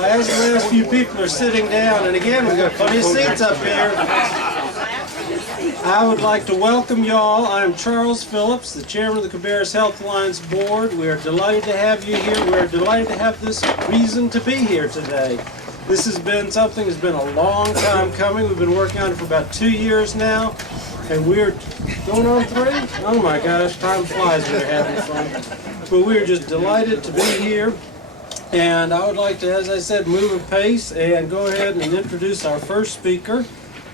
As the last few people are sitting down, and again, we've got plenty of seats up here, I would like to welcome y'all. I'm Charles Phillips, the chairman of the Cabarrus Health Alliance Board. We are delighted to have you here. We are delighted to have this reason to be here today. This has been something that's been a long time coming. We've been working on it for about 2 years now, and we're going on 3? Oh my gosh, time flies when you're having fun. But we're just delighted to be here. And I would like to, as I said, move a pace and go ahead and introduce our first speaker,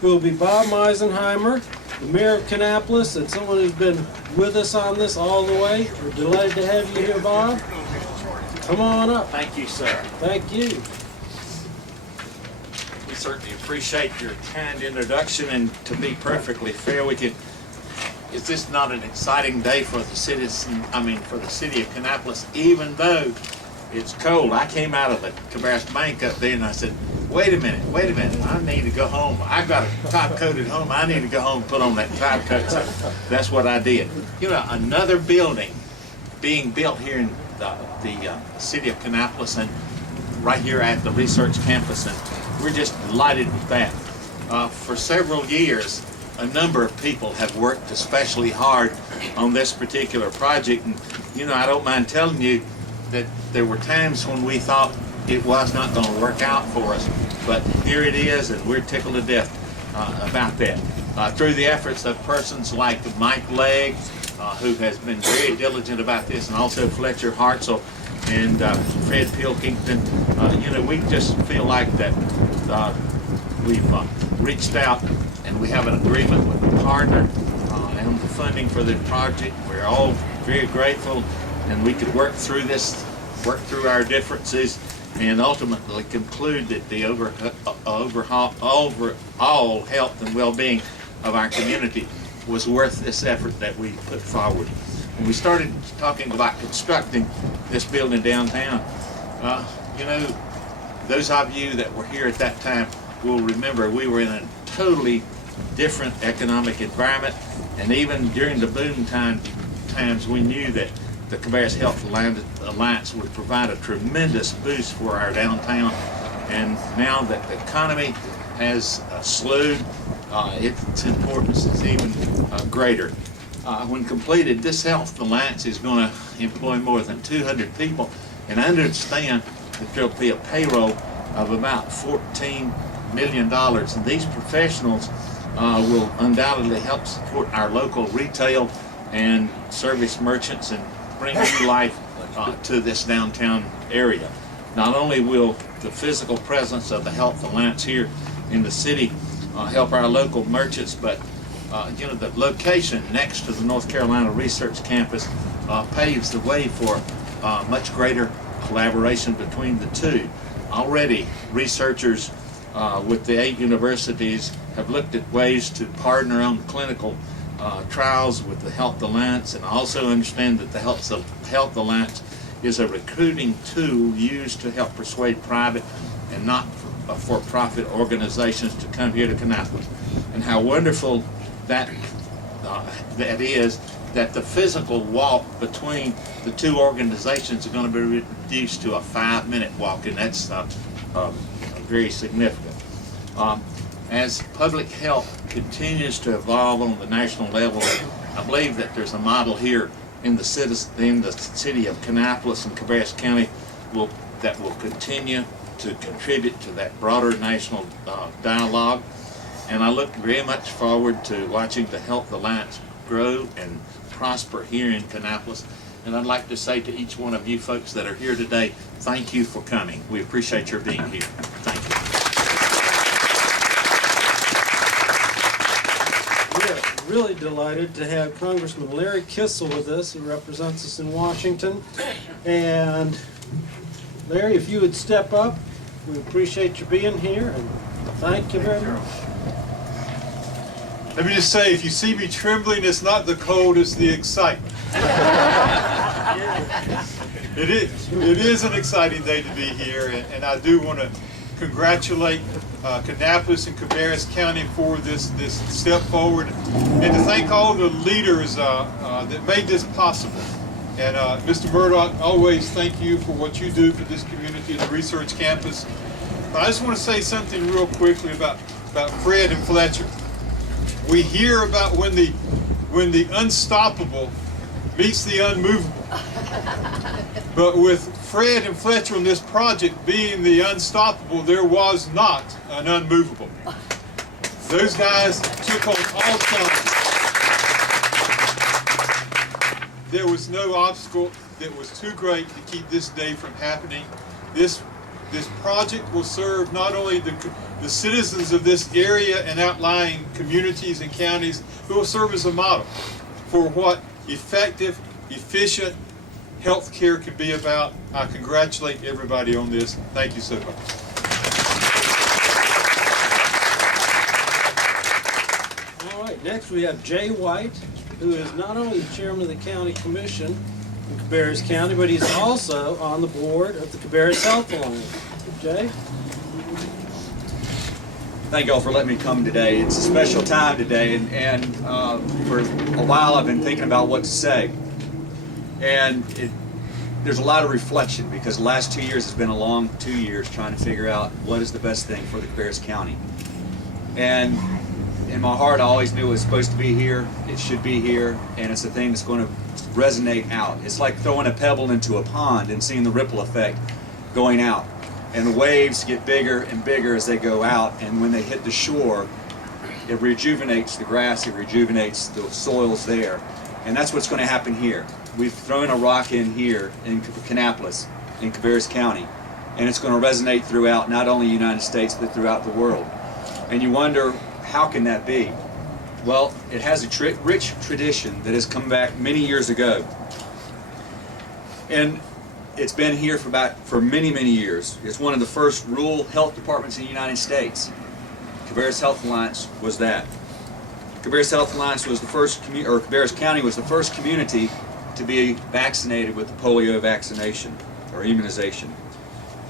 who will be Bob Misenheimer, the mayor of Kannapolis, and someone who's been with us on this all the way. We're delighted to have you here, Bob. Come on up. Thank you, sir. Thank you. We certainly appreciate your kind introduction, and to be perfectly fair with you, is this not an exciting day for the for the city of Kannapolis, even though it's cold? I came out of the Cabarrus Bank up there and I said, wait a minute, I need to go home. I got a top coat at home, I need to go home and put on that top coat. So that's what I did. You know, another building being built here in the city of Kannapolis and right here at the research campus, and we're just delighted with that. For several years, a number of people have worked especially hard on this particular project, and you know, I don't mind telling you that there were times when we thought it was not going to work out for us, but here it is, and we're tickled to death about that. Through the efforts of persons like Mike Legg, who has been very diligent about this, and also Fletcher Hartzell and Fred Pilkington, you know, we just feel like that we've reached out and we have an agreement with the partner and the funding for the project. We're all very grateful, and we could work through our differences, and ultimately conclude that the overall health and well-being of our community was worth this effort that we put forward. When we started talking about constructing this building downtown, you know, those of you that were here at that time will remember we were in a totally different economic environment, and even during the boom times we knew that the Cabarrus Health Alliance would provide a tremendous boost for our downtown. And now that the economy has slowed, its importance is even greater. When completed, this Health Alliance is going to employ more than 200 people, and I understand that there will be a payroll of about $14 million, and these professionals will undoubtedly help support our local retail and service merchants and bring new life to this downtown area. Not only will the physical presence of the Health Alliance here in the city help our local merchants, but you know, the location next to the North Carolina Research Campus paves the way for much greater collaboration between the two. Already, researchers with the 8 universities have looked at ways to partner on clinical trials with the Health Alliance, and I also understand that the Health Alliance is a recruiting tool used to help persuade private and not-for-profit organizations to come here to Kannapolis. And how wonderful that is, that the physical walk between the two organizations are going to be reduced to a 5-minute walk, and that's very significant. As public health continues to evolve on the national level, I believe that there's a model here in the city of Kannapolis and Cabarrus County that will continue to contribute to that broader national dialogue. And I look very much forward to watching the Health Alliance grow and prosper here in Kannapolis. And I'd like to say to each one of you folks that are here today, thank you for coming. We appreciate your being here. Thank you. We're really delighted to have Congressman Larry Kissel with us, who represents us in Washington. And Larry, if you would step up, we appreciate you being here, and thank you very much. Let me just say, if you see me trembling, it's not the cold, it's the excitement. It is an exciting day to be here, and I do want to congratulate Kannapolis and Cabarrus County for this step forward, and to thank all the leaders that made this possible. And Mr. Murdoch, always thank you for what you do for this community, the research campus. But I just want to say something real quickly about Fred and Fletcher. We hear about when the unstoppable meets the unmovable. But with Fred and Fletcher on this project being the unstoppable, there was not an unmovable. Those guys took on all challenges. There was no obstacle that was too great to keep this day from happening. This project will serve not only the citizens of this area and outlying communities and counties, but will serve as a model for what effective, efficient health care can be about. I congratulate everybody on this. Thank you so much. All right, next we have Jay White, who is not only the chairman of the county commission in Cabarrus County, but he's also on the board of the Cabarrus Health Alliance. Jay? Thank y'all for letting me come today. It's a special time today, and for a while I've been thinking about what to say. And there's a lot of reflection, because the last 2 years has been a long 2 years trying to figure out what is the best thing for the Cabarrus County. And in my heart, I always knew it was supposed to be here, it should be here, and it's a thing that's going to resonate out. It's like throwing a pebble into a pond and seeing the ripple effect going out. And the waves get bigger and bigger as they go out, and when they hit the shore, it rejuvenates the grass, it rejuvenates the soils there. And that's what's going to happen here. We've thrown a rock in here in Kannapolis, in Cabarrus County, and it's going to resonate throughout not only the United States, but throughout the world. And you wonder, how can that be? Well, it has a rich tradition that has come back many years ago. And it's been here for many, many years. It's one of the first rural health departments in the United States. Cabarrus Health Alliance was that. Cabarrus Health Alliance was the first, or Cabarrus County was the first community to be vaccinated with the polio vaccination or immunization.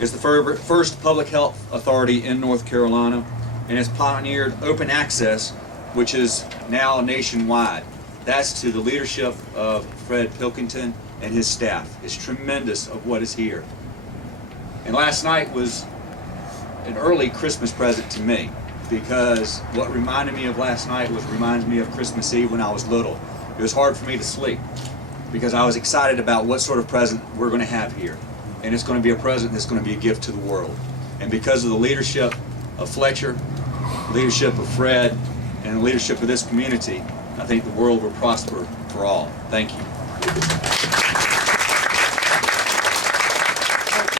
It's the first public health authority in North Carolina, and it's pioneered open access, which is now nationwide. That's to the leadership of Fred Pilkington and his staff. It's tremendous of what is here. And last night was an early Christmas present to me, because what reminded me of last night reminded me of Christmas Eve when I was little. It was hard for me to sleep because I was excited about what sort of present we're going to have here. And it's going to be a present that's going to be a gift to the world. And because of the leadership of Fletcher, leadership of Fred, and the leadership of this community, I think the world will prosper for all. Thank you.